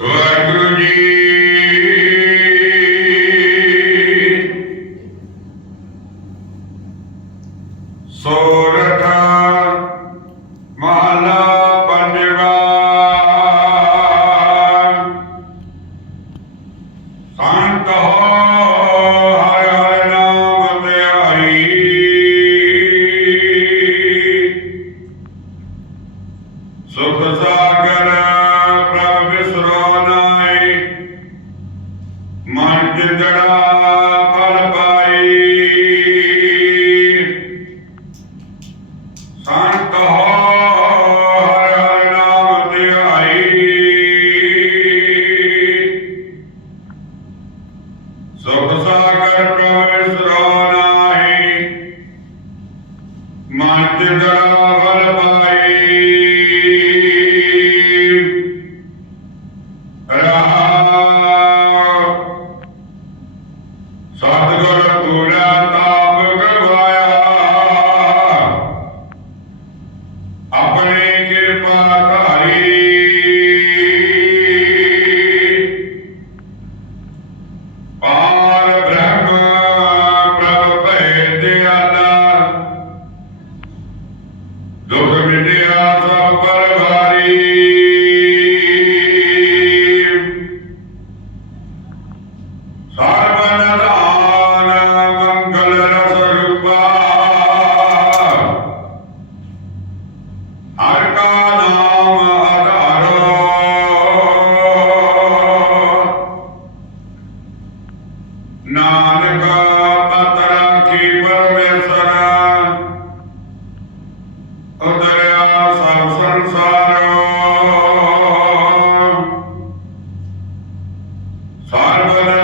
ਵਾਹਿਗੁਰੂ ਜੀ ਸੰਤ ਹੋ ਹਰ ਹਰ ਨਾਮ ਧਿਆਈ ਸੁਖ ਸਾਗਰ ਪ੍ਰਵੈ ਸਰੋ ਨਾਹੀ ਮਨ ਚੜਾ ਵਲ ਪਾਈ ਸਤਿਗੁਰ ਪਾਰ ਬ੍ਰਹਮ ਪ੍ਰਭ ਭੈ ਦਿਆਲਾ ਦੁਖ ਮਿਟਿਆ ਸਭ ਪਰਵਾਰੀ ਸਰਬਨ ਨਾਨਕਾ ਪਤਰਾ ਕੀ ਪਰਮੇਸ਼ਰਾ? ਉਦਰਿਆ ਸਭ ਸੰਸਾਰੋ। ਸਰਬਨ